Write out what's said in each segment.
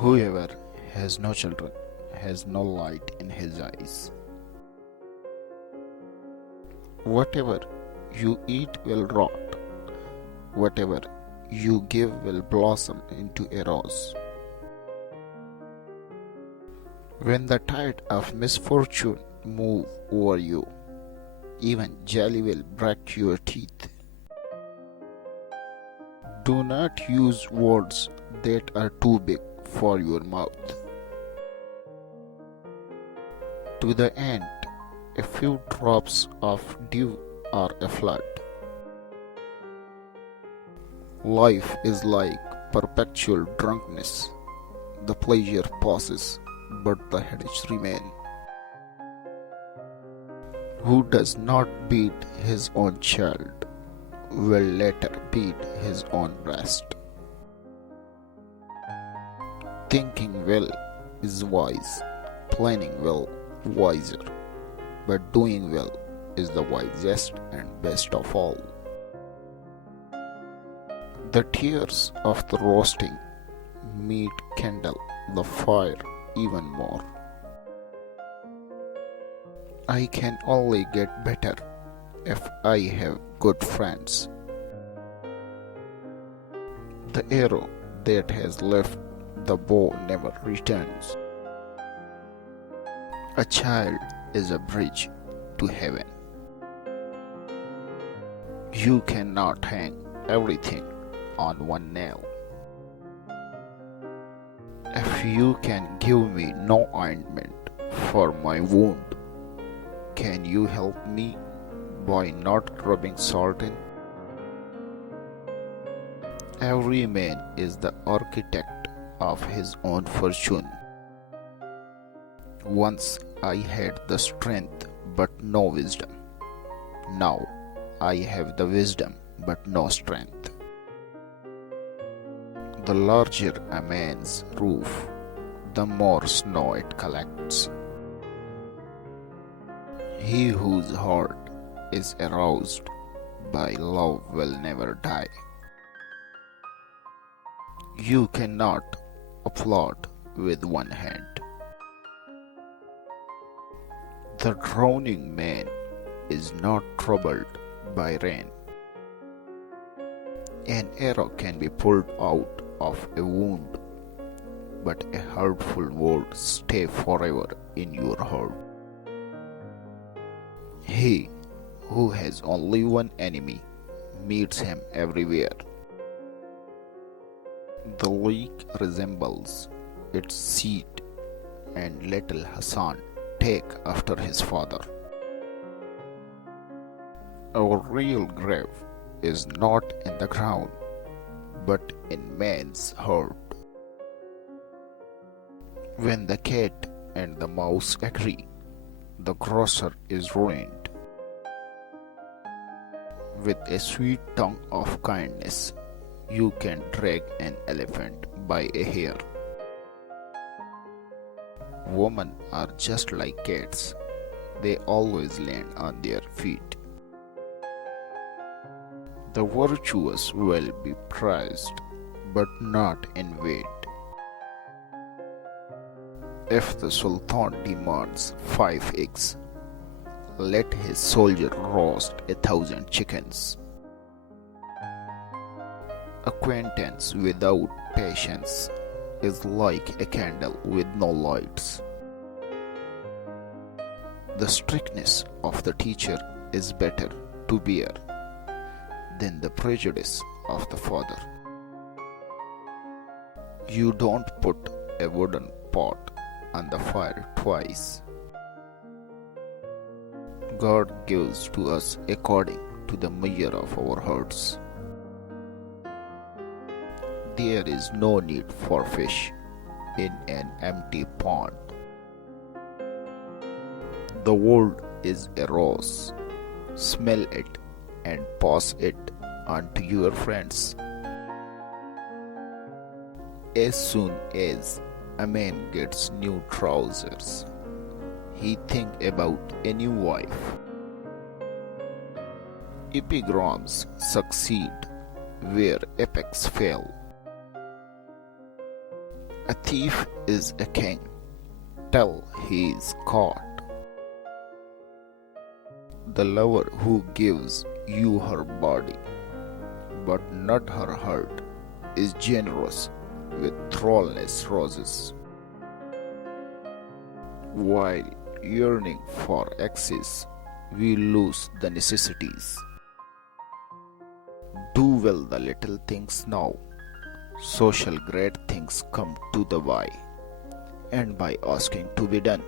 Whoever has no children has no light in his eyes. Whatever you eat will rot, whatever you give will blossom into a rose. When the tide of misfortune move over you, even jelly will break your teeth. Do not use words that are too big for your mouth. To the ant, a few drops of dew are a flood. Life is like perpetual drunkenness. The pleasure passes, but the headaches remain. Who does not beat his own child will later beat his own breast. Thinking well is wise, planning well wiser, but doing well is the wisest and best of all. The tears of the roasting meat kindle the fire even more. I can only get better if I have good friends. The arrow that has left the bow never returns. A child is a bridge to heaven. You cannot hang everything on one nail. If you can give me no ointment for my wound, can you help me by not rubbing salt in? Every man is the architect of his own fortune. Once I had the strength but no wisdom. Now I have the wisdom but no strength. The larger a man's roof, the more snow it collects. He whose heart is aroused by love will never die. You cannot applaud with one hand. The drowning man is not troubled by rain. An arrow can be pulled out of a wound, but a hurtful word stays forever in your heart. He who has only one enemy meets him everywhere. The leek resembles its seed, and little Hassan take after his father. Our real grave is not in the ground, but in man's heart. When the cat and the mouse agree, the grocer is ruined. With a sweet tongue of kindness, you can drag an elephant by a hair. Women are just like cats. They always land on their feet. The virtuous will be praised, but not envied. If the Sultan demands 5 eggs, let his soldier roast 1,000 chickens. Acquaintance without patience is like a candle with no lights. The strictness of the teacher is better to bear than the prejudice of the father. You don't put a wooden pot on the fire twice. God gives to us according to the measure of our hearts. There is no need for fish in an empty pond. The world is a rose. Smell it and pass it on to your friends. As soon as a man gets new trousers, he thinks about a new wife. Epigrams succeed where epics fail. A thief is a king till he is caught. The lover who gives you her body but not her heart is generous with thornless roses. While yearning for excess, we lose the necessities. Do well the little things now. So shall great things come to the why, and by asking to be done.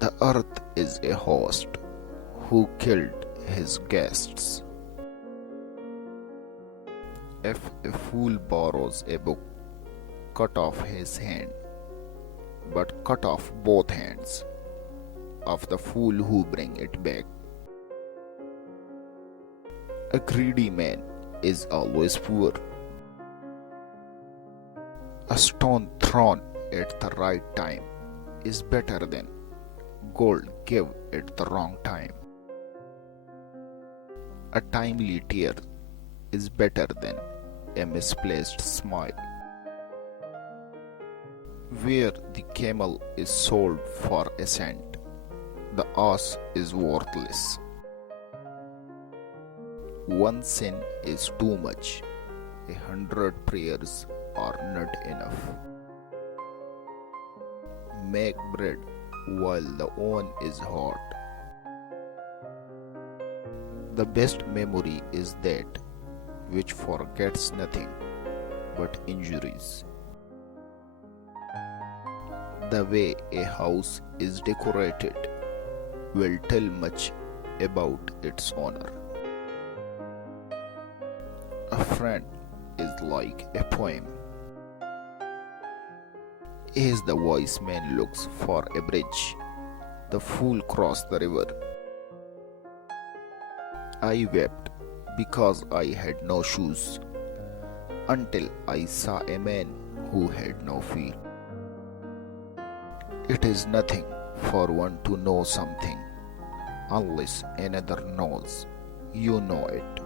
The earth is a host who killed his guests. If a fool borrows a book, cut off his hand, but cut off both hands of the fool who bring it back. A greedy man is always poor. A stone thrown at the right time is better than gold give at the wrong time. A timely tear is better than a misplaced smile. Where the camel is sold for a cent, the ass is worthless. One sin is too much, 100 prayers are not enough. Make bread while the oven is hot. The best memory is that which forgets nothing but injuries. The way a house is decorated will tell much about its owner. A friend is like a poem. As the wise man looks for a bridge, the fool crossed the river. I wept because I had no shoes, until I saw a man who had no feet. It is nothing for one to know something unless another knows you know it.